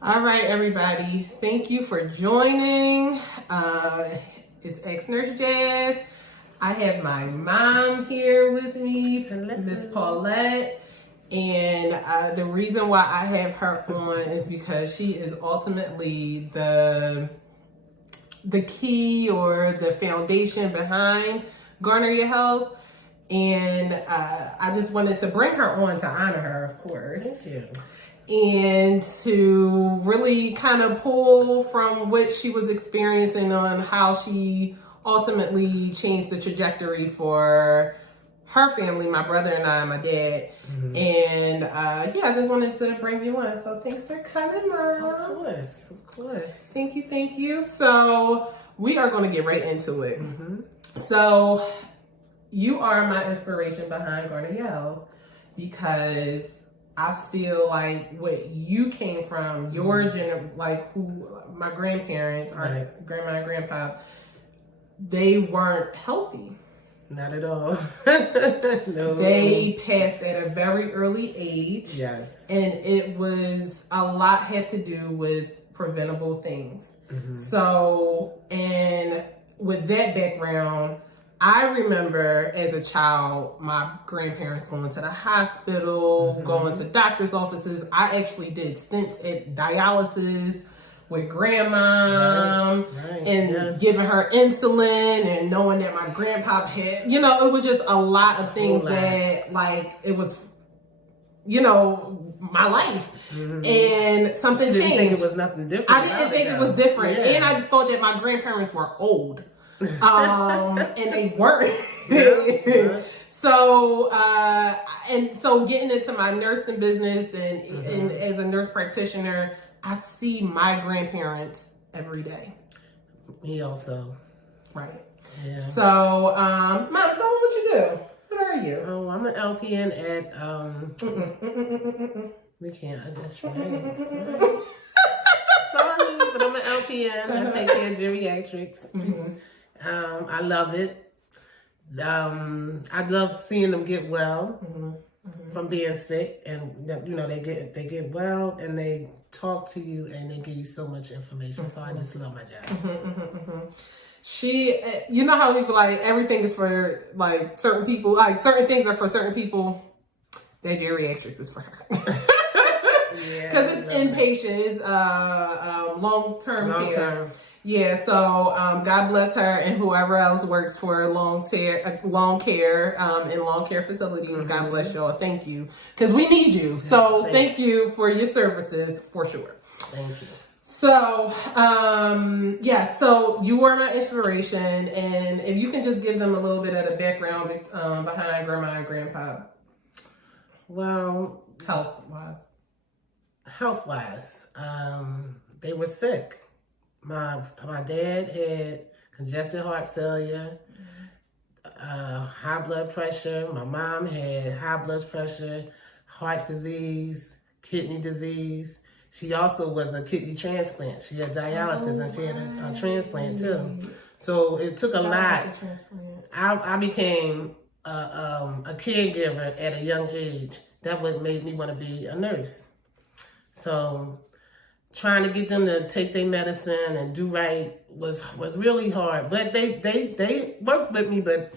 All right, everybody. Thank you for joining. It's Ex-Nurse Jazz. I have my mom here with me, Miss Paulette. And the reason why I have her on is because she is ultimately the key or the foundation behind Garner Your Health. And I just wanted to bring her on to honor her, of course. Thank you. And to really kind of pull from what she was experiencing on how she ultimately changed the trajectory for her family, my brother and I, my dad. Mm-hmm. And I just wanted to bring you on. So thanks for coming, Mom. Of course. Thank you. So we are going to get right into it. Mm-hmm. So you are my inspiration behind Garner Your Health because I feel like what you came from, your who my grandparents, our grandma and grandpa, they weren't healthy. Not at all. No. They passed at a very early age. Yes. And it was a lot had to do with preventable things. Mm-hmm. So, and with that background, I remember as a child, my grandparents going to the hospital, mm-hmm. going to doctor's offices. I actually did stints at dialysis with grandma and giving her insulin and knowing that my grandpa had, it was just a lot of things that it was, my life. Mm-hmm. And something changed. I didn't think it was nothing different. I didn't think it was different. Yeah. And I thought that my grandparents were old. And they weren't. Yeah. So, so getting into my nursing business and as a nurse practitioner, I see my grandparents every day. Me also. Right. Yeah. So, Mom, tell me what you do. What are you? Oh, I'm an LPN at, we can't, I just tried. Sorry, but I'm an LPN. I take care of geriatrics. Mm-hmm. I love it. I love seeing them get well from being sick, and they get well and they talk to you and they give you so much information. So I just love my job. She, how people everything is for certain people. Certain things are for certain people. That geriatrics is for her. Because it's inpatient. It's long-term care. Yeah, so God bless her and whoever else works for long care in long care facilities. Mm-hmm. God bless y'all. Thank you, because we need you. So thank you for your services for sure. Thank you. So so you were my inspiration, and if you can just give them a little bit of the background behind Grandma and Grandpa. Well, health wise, they were sick. My dad had congestive heart failure, high blood pressure. My mom had high blood pressure, heart disease, kidney disease. She also was a kidney transplant. She had dialysis and she had a transplant too. So it took a lot. I became a caregiver at a young age. That what made me want to be a nurse. So trying to get them to take their medicine and do right was really hard. But they worked with me, but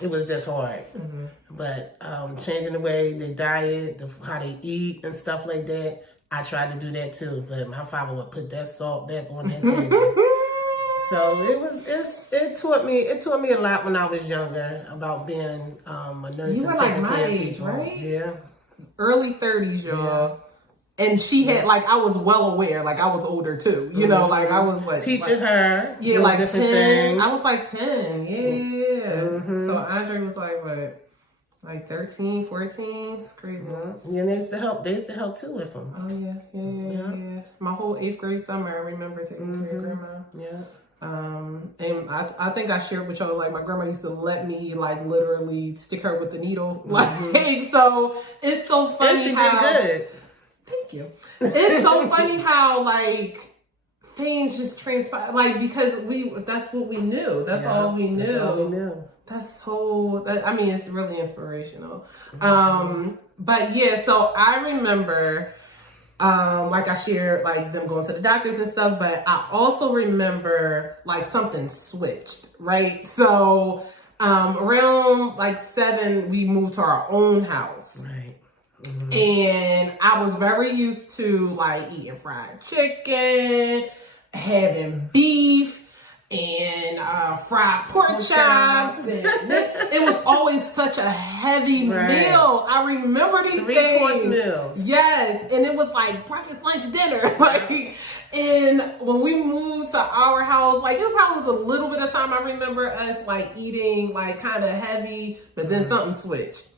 it was just hard. Mm-hmm. But changing the way they diet, how they eat and stuff like that, I tried to do that too. But my father would put that salt back on that table. So it taught me a lot when I was younger about being a nurse. You were my age, right? Yeah. Early 30s, y'all. Yeah. And she had, I was well aware, I was older too, I was teaching her. Yeah, 10. Things. I was 10, yeah. Mm-hmm. So Andre was what, 13, 14? It's crazy. Yeah, they used to help too with them. Oh, yeah. My whole 8th grade summer, I remember taking care of Grandma. Yeah. And I think I shared with y'all, my grandma used to let me, literally stick her with the needle. So it's so funny. And she did good. Thank you. It's so funny how things just transpire because that's what we knew. That's all we knew. That's all we knew. It's really inspirational. But yeah, so I remember Like I shared, like them going to the doctors and stuff, but I also remember like something switched, right? So around like 7, we moved to our own house. Right. And I was very used to like eating fried chicken, having beef, and fried pork chops. And it was always such a heavy meal. I remember these 3-course meals. Yes, and it was like breakfast, lunch, dinner. Like, and when we moved to our house, like it probably was a little bit of time. I remember us like eating like kind of heavy, but then something switched.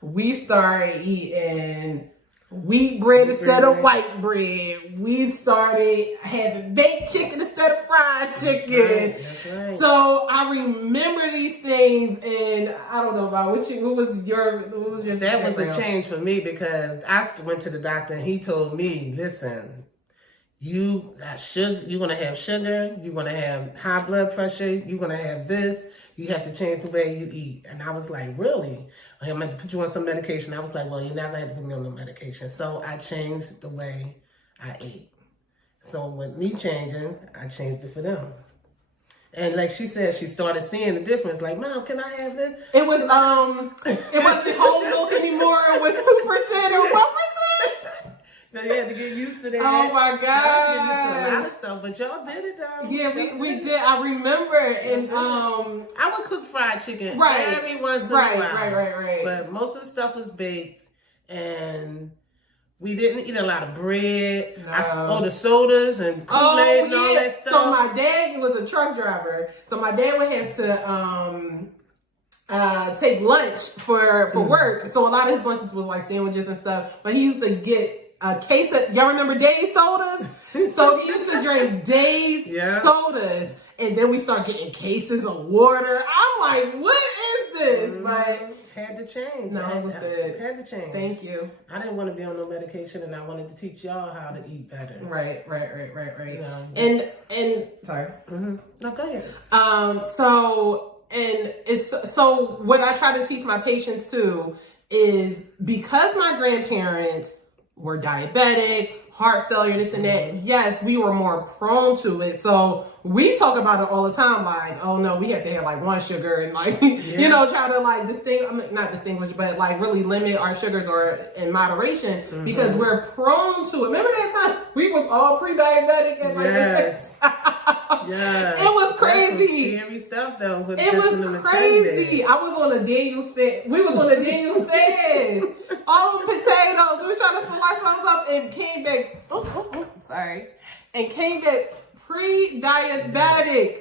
We started eating wheat bread instead of white bread. We started having baked chicken instead of fried chicken. That's right. So I remember these things, and I don't know about what was your That was a change for me because I went to the doctor and he told me, listen, you got sugar, you're gonna have sugar, you're gonna have high blood pressure, you're gonna have this. You have to change the way you eat. And I was like, really? I'm going to put you on some medication. I was like, well, you're not going to have to put me on no medication. So I changed the way I ate. So with me changing, I changed it for them. And like she said, she started seeing the difference. Like, Mom, can I have this? It was, it wasn't whole milk anymore. It was 2% or 1%. So you had to get used to that. Oh my God! Get used to a lot of stuff, but y'all did it though. Yeah, we did. I remember, and I would cook fried chicken every once in a while. Right. But most of the stuff was baked, and we didn't eat a lot of bread. No. The sodas and Kool-Aid and all that stuff. So my dad was a truck driver, so my dad would have to take lunch for work. So a lot of his lunches was like sandwiches and stuff. But he used to get a case of, y'all remember Dave's sodas? So he used to drink Dave's sodas, and then we start getting cases of water. I'm like, what is this? But had to change. No, it was good. Had to change. Thank you. I didn't want to be on no medication, and I wanted to teach y'all how to eat better. Right. You know? And sorry. Mm-hmm. No, go ahead. So what I try to teach my patients too is, because my grandparents were diabetic, heart failure, this and that, yes, we were more prone to it. So we talk about it all the time, like, oh no, we have to have like one sugar and like, you know, try to like not distinguish, but like really limit our sugars or in moderation, because we're prone to it. Remember that time we was all pre-diabetic and like, yes. It was crazy. Scary stuff though. It was crazy. I was on a Daniel's fast. We was on a Daniel's fast. All the potatoes. We was trying to fill ourselves up and came back. And came back pre-diabetic.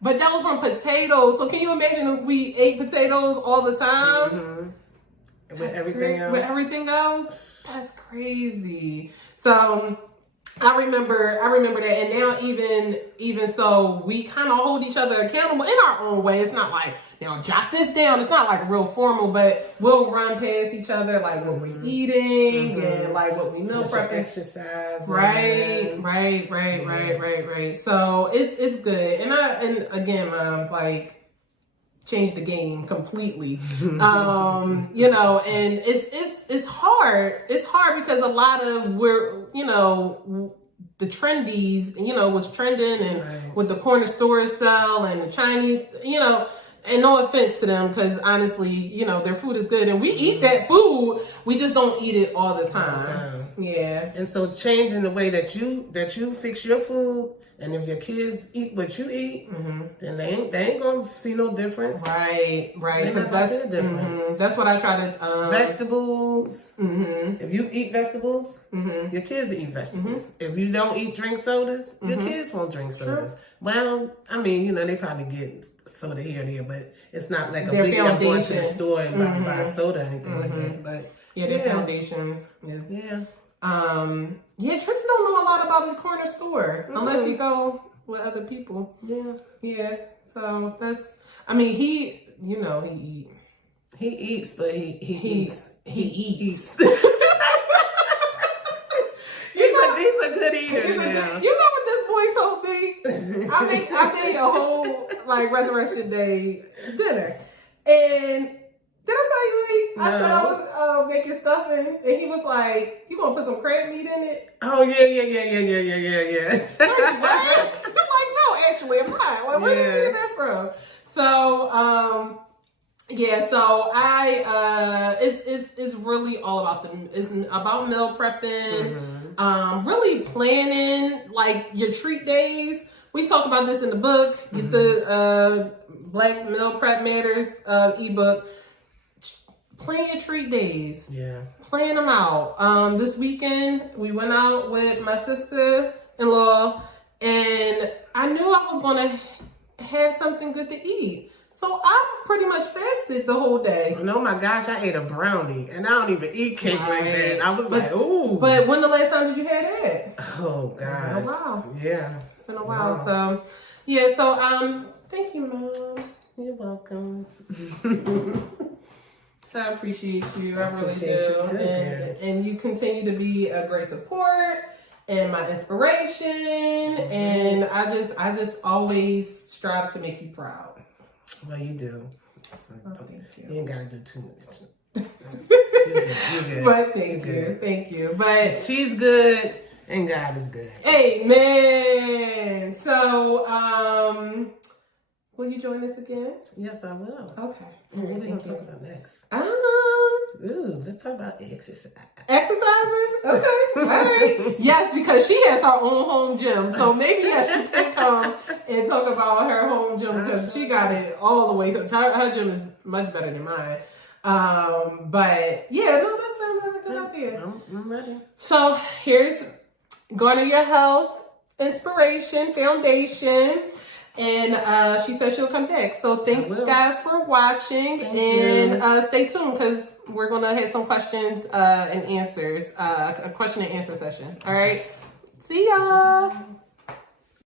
But that was from potatoes. So can you imagine if we ate potatoes all the time? With everything else? With everything else? That's crazy. So I remember that, and now even so, we kind of hold each other accountable in our own way. It's not like, now jot this down. It's not like real formal, but we'll run past each other, like what we're eating and like what we know for exercise. Right. So it's good, and again, Mom, like, change the game completely. You know, and it's hard. It's hard because a lot of the trendies, was trending, and what the corner stores sell and the Chinese, and no offense to them, because honestly, their food is good and we eat that food. We just don't eat it all the time. Yeah. And so changing the way that you fix your food, and if your kids eat what you eat, then they ain't gonna see no difference. Right. Because that's the difference. That's what I try to vegetables. If you eat vegetables, your kids eat vegetables. If you don't drink sodas, your kids won't drink sodas. Well, I mean, they probably get soda here and there, but it's not like a big deal going to the store and buy a soda or anything like that. But their foundation is Tristan don't know a lot about the corner store unless he go with other people. Yeah. So that's, I mean, he eats, but he eats. He's a good eater now. You know what this boy told me? I made a whole like Resurrection Day dinner, and Did I tell you? I No. said I was making stuffing, and he was like, "You gonna put some crab meat in it?" Oh yeah. Like, what? I'm like, no, actually, I'm not. Like, where did you get that from? So, yeah. So it's really all about it's about meal prepping. Really planning like your treat days. We talk about this in the book. Get the Black Meal Prep Matters ebook. Plan your treat days. Yeah. Plan them out. This weekend, we went out with my sister-in-law, and I knew I was going to have something good to eat. So I pretty much fasted the whole day. And oh my gosh, I ate a brownie, and I don't even eat cake like that. I was like, ooh. But when the last time did you have that? Oh gosh. It's been a while. Yeah. It's been a while. Wow. So, yeah. So, thank you, Mom. You're welcome. I appreciate you. I really do. You too, and you continue to be a great support and my inspiration. And I just always strive to make you proud. Well, you do. So thank you. You ain't gotta do too much. You're good. But thank you. But she's good and God is good. Amen. So, will you join us again? Yes, I will. Okay. What are we gonna talk about next? Ooh, let's talk about exercise. Exercises? Okay. All right. Yes, because she has her own home gym. So maybe she can come and talk about her home gym because she got it all the way. Her gym is much better than mine. But yeah, no, that sounds like a good idea. I'm ready. So here's Garner Your Health Inspiration Foundation. And she said she'll come back. So thanks guys for watching. And stay tuned because we're going to have some questions and answers. A question and answer session. All right. See y'all.